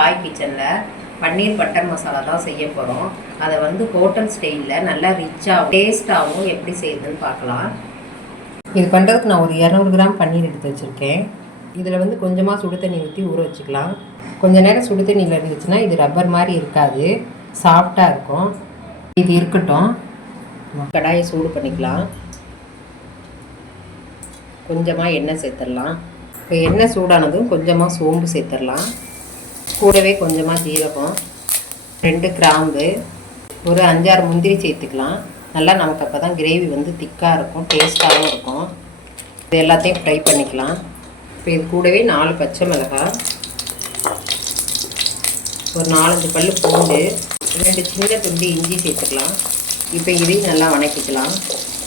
சாய் கிச்சனில் பன்னீர் பட்டர் மசாலா தான் செய்ய போகிறோம். அதை வந்து ஹோட்டல் ஸ்டைலில் நல்லா ரிச்சாகவும் டேஸ்ட்டாகவும் எப்படி செய்யுதுன்னு பார்க்கலாம். இது பண்ணுறதுக்கு நான் ஒரு 200 கிராம் பன்னீர் எடுத்து வச்சுருக்கேன். இதில் வந்து கொஞ்சமாக சுடு தண்ணி ஊற்றி ஊற வச்சுக்கலாம். கொஞ்சம் நேரம் சுடு தண்ணியில் இருந்துச்சுன்னா இது ரப்பர் மாதிரி இருக்காது, சாஃப்டாக இருக்கும். இது இருக்கட்டும். கடாயை சூடு பண்ணிக்கலாம். கொஞ்சமாக எண்ணெய் சேர்த்துடலாம். இப்போ எண்ணெய் சூடானதும் கொஞ்சமாக சோம்பு சேர்த்துடலாம். கூடவே கொஞ்சமாக ஜீரகம், 2 கிராம்பு, ஒரு 5-6 முந்திரி சேர்த்துக்கலாம். நல்லா நமக்கு அப்போ தான் கிரேவி வந்து திக்காக இருக்கும், டேஸ்ட்டாகவும் இருக்கும். இது எல்லாத்தையும் ஃப்ரை பண்ணிக்கலாம். இப்போ இது கூடவே 4 பச்சை மிளகாய், ஒரு 4-5 பல் பூண்டு, 2 சின்ன துண்டு இஞ்சி சேர்த்துக்கலாம். இப்போ இதையும் நல்லா வணக்கிக்கலாம்.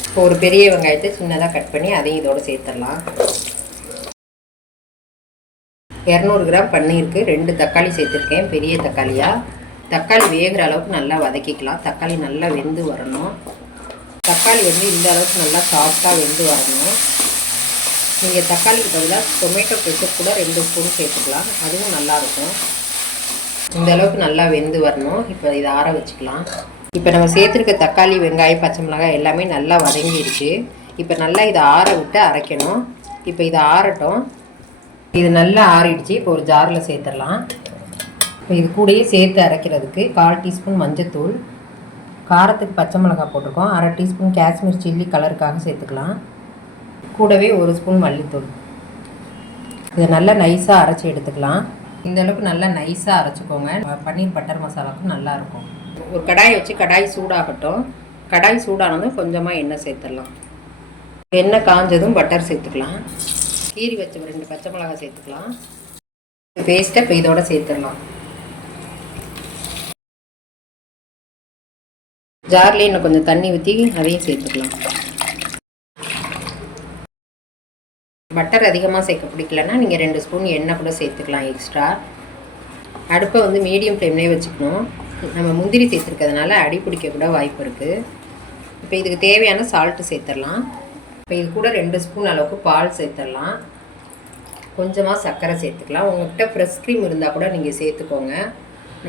இப்போ ஒரு பெரிய வெங்காயத்தை சின்னதாக கட் பண்ணி அதையும் இதோடு சேர்த்துடலாம். 200 கிராம் பன்னீருக்கு 2 தக்காளி சேர்த்துருக்கேன், பெரிய தக்காளியாக. தக்காளி வேகிற அளவுக்கு நல்லா வதக்கிக்கலாம். தக்காளி நல்லா வெந்து வரணும். தக்காளி வந்து இந்த அளவுக்கு நல்லா சாஃப்டாக வெந்து வரணும். நீங்கள் தக்காளிக்கு பதிலாக டொமேட்டோ கெச்சப் கூட 2 ஸ்பூன் சேர்த்துக்கலாம், அதுவும் நல்லாயிருக்கும். இந்த அளவுக்கு நல்லா வெந்து வரணும். இப்போ இதை ஆற வச்சுக்கலாம். இப்போ நம்ம சேர்த்துருக்க தக்காளி, வெங்காயம், பச்சை மிளகாய் எல்லாமே நல்லா வதங்கிடுச்சு. இப்போ நல்லா இதை ஆற விட்டு அரைக்கணும். இப்போ இதை ஆறட்டும். இது நல்லா ஆறிடுச்சு. இப்போ ஒரு ஜாரில் சேர்த்துடலாம். இப்போ இது கூடயே சேர்த்து அரைக்கிறதுக்கு 1/4 டீஸ்பூன் மஞ்சத்தூள், காரத்துக்கு பச்சை மிளகாய் போட்டிருக்கோம், 1/2 டீஸ்பூன் காஷ்மீர் சில்லி கலருக்காக சேர்த்துக்கலாம். கூடவே 1 ஸ்பூன் மல்லித்தூள். இதை நல்லா நைஸாக அரைச்சி எடுத்துக்கலாம். இந்த அளவுக்கு நல்லா நைஸாக அரைச்சிக்கோங்க. பன்னீர் பட்டர் மசாலாவுக்கும் நல்லாயிருக்கும். ஒரு கடாயை வச்சு கடாய் சூடாகட்டும். கடாய் சூடானதும் கொஞ்சமாக எண்ணெய் சேர்த்துடலாம். எண்ணெய் காஞ்சதும் பட்டர் சேர்த்துக்கலாம். கீரி வச்ச 2 பச்சை மிளகாய் சேர்த்துக்கலாம். பேஸ்ட்டை இப்போ இதோட சேர்த்துடலாம். ஜார்லேயே இன்னும் கொஞ்சம் தண்ணி ஊற்றி அதையும் சேர்த்துக்கலாம். பட்டர் அதிகமாக சேர்க்க பிடிக்கலன்னா நீங்கள் 2 ஸ்பூன் எண்ணெய் கூட சேர்த்துக்கலாம் எக்ஸ்ட்ரா. அடுப்பை வந்து மீடியம் ஃப்ளேம்லேயே வச்சுக்கணும். நம்ம முந்திரி சேர்த்துருக்கிறதுனால அடி பிடிக்க கூட வாய்ப்பு இருக்குது. இப்போ இதுக்கு தேவையான சால்ட்டு சேர்த்துடலாம். இப்போ இது கூட 2 ஸ்பூன் அளவுக்கு பால் சேர்த்துடலாம். கொஞ்சமாக சர்க்கரை சேர்த்துக்கலாம். உங்கள்கிட்ட ஃப்ரெஷ் க்ரீம் இருந்தால் கூட நீங்கள் சேர்த்துக்கோங்க.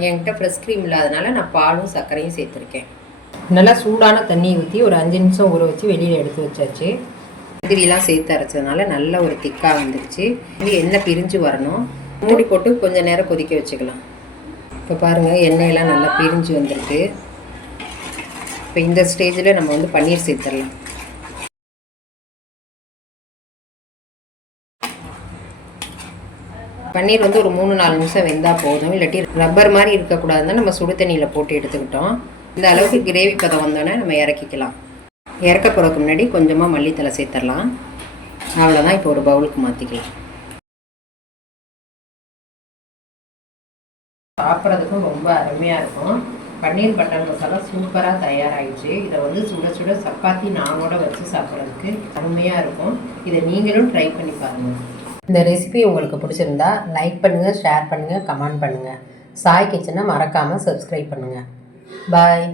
என்கிட்ட ஃப்ரெஷ் க்ரீம் இல்லாதனால நான் பாலும் சர்க்கரையும் சேர்த்துருக்கேன். நல்லா சூடான தண்ணி ஊற்றி ஒரு 5 நிமிஷம் ஊற வச்சு வெளியில் எடுத்து வச்சாச்சு. முந்திரிலாம் சேர்த்து அரைச்சதுனால நல்ல ஒரு திக்காக வந்துருச்சு. இது எண்ணெய் பிரிஞ்சு வரணும். மூடி போட்டு கொஞ்சம் நேரம் கொதிக்க வச்சுக்கலாம். இப்போ பாருங்கள், எண்ணெயெல்லாம் நல்லா பிரிஞ்சு வந்திருக்கு. இப்போ இந்த ஸ்டேஜில் நம்ம வந்து பன்னீர் சேர்த்துடலாம். பன்னீர் வந்து ஒரு 3-4 நிமிஷம் வெந்தால் போதும். இல்லாட்டி ரப்பர் மாதிரி இருக்கக்கூடாதுன்னு நம்ம சுடு தண்ணியில் போட்டு எடுத்துக்கிட்டோம். இந்த அளவுக்கு கிரேவி பதம் வந்தோடனே நம்ம இறக்கிக்கலாம். இறக்க போகிறதுக்கு முன்னாடி கொஞ்சமாக மல்லித்தலை சேர்த்துடலாம். அவ்வளோதான். இப்போ ஒரு பவுலுக்கு மாற்றிக்கலாம். சாப்பிட்றதுக்கும் ரொம்ப அருமையாக இருக்கும். பன்னீர் பட்டர் மசாலா சூப்பராக தயாராகிடுச்சு. இதை வந்து சுட சுட சப்பாத்தி நானோட வச்சு சாப்பிட்றதுக்கு அருமையாக இருக்கும். இதை நீங்களும் ட்ரை பண்ணி பாருங்கள். இந்த ரெசிபி உங்களுக்கு பிடிச்சிருந்தா லைக் பண்ணுங்கள், ஷேர் பண்ணுங்கள், கமெண்ட் பண்ணுங்கள். சாய் கிச்சனை மறக்காமல் சப்ஸ்கிரைப் பண்ணுங்கள். பாய்.